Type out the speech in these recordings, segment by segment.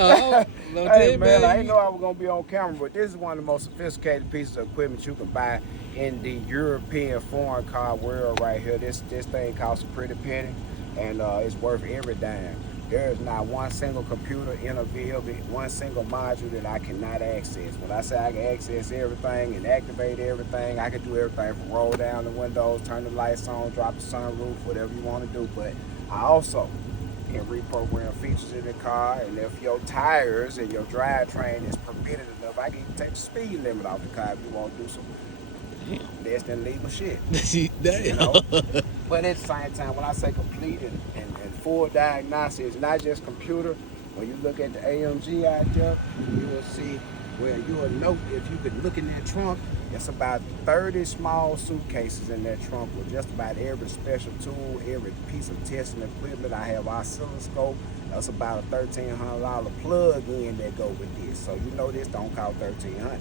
Hey man, I didn't know I was gonna be on camera, but this is one of the most sophisticated pieces of equipment you can buy in the European foreign car world right here. This thing costs a pretty penny, and it's worth every dime. There is not one single computer in a vehicle, one single module that I cannot access. When I say I can access everything and activate everything, I can do everything from roll down the windows, turn the lights on, drop the sunroof, whatever you want to do. But I also can reprogram features in the car, and if your tires and your drivetrain is permitted enough, I can take the speed limit off the car if you want to do some less than legal shit. You know? But at the same time, when I say complete and full diagnostic, it's not just computer. When you look at the AMG out there, you will see where you will note, if you could look in that trunk, it's about 30 small suitcases in that trunk with just about every special tool, every piece of testing equipment. I have oscilloscope. That's about a $1,300 plug-in that go with this. So you know this don't cost $1,300.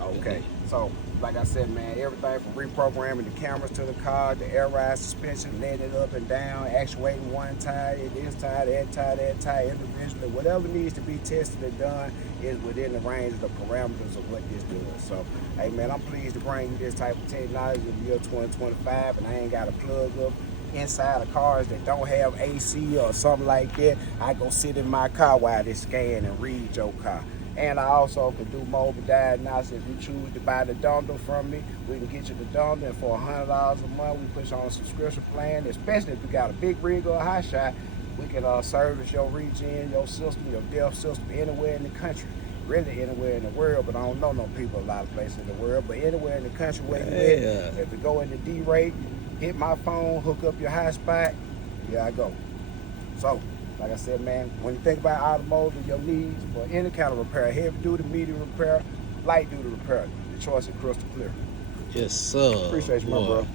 Okay, so like I said, man, everything from reprogramming the cameras to the car, the air ride suspension, letting it up and down, actuating one tire, this tire, that tire, individually, whatever needs to be tested and done is within the range of the parameters of what this does. So, hey man, I'm pleased to bring you this type of technology in the year 2025, and I ain't got to plug up inside of cars that don't have AC or something like that. I go sit in my car while they scan and read your car. And I also can do mobile diagnostics. If you choose to buy the bundle from me, we can get you the bundle, and for $100 a month, we put you on a subscription plan. Especially if you got a big rig or a high shot, we can service your REGEN, your system, your DEF system anywhere in the country. Really anywhere in the world, but I don't know no people a lot of places in the world. But anywhere in the country where you at, if you go into D-rate, hit my phone, hook up your hotspot, here I go. So, like I said, man, when you think about automotive and your needs for any kind of repair, heavy duty, medium repair, light duty repair, the choice is crystal clear. Yes, sir. Appreciate you, my bro.